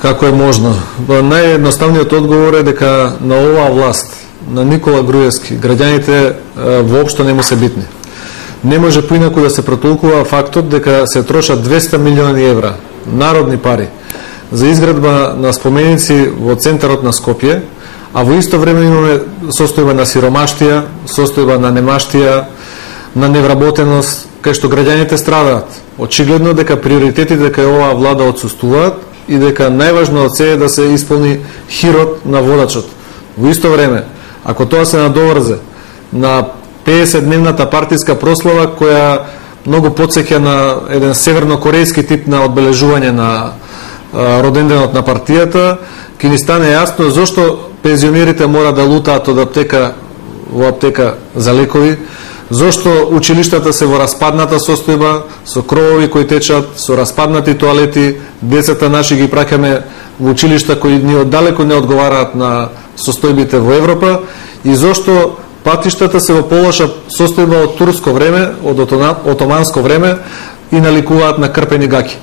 Како е можно? Наједноставниот одговор е дека на оваа власт, на Никола Груевски, граѓаните воопшто не му се битни. Не може поинаку да се протолкува фактот дека се трошат 200 милиони евра, народни пари, за изградба на споменици во центарот на Скопје, а во исто време имаме состојба на сиромаштија, состојба на немаштија, на невработеност, кај што граѓаните страдаат. Очигледно дека приоритетите кај оваа влада отсуствуваат и дека најважно од се е да се исполни хирот на водачот. Во исто време, ако тоа се надоврзе на 50-дневната партиска прослава, која многу потсеќа на еден севернокорејски тип на одбележување на роденденот на партијата, ќе ни стане јасно зошто пензионерите мора да лутаат од аптека во аптека за лекови, зошто училиштата се во распадната состојба, со кровови кои течат, со распаднати тоалети, децата наши ги праќаме во училишта кои ни оддалеку не одговараат на состојбите во Европа и зошто патиштата се во полоша состојба од турско време, од отоманско време и наликуваат на крпени гаќи.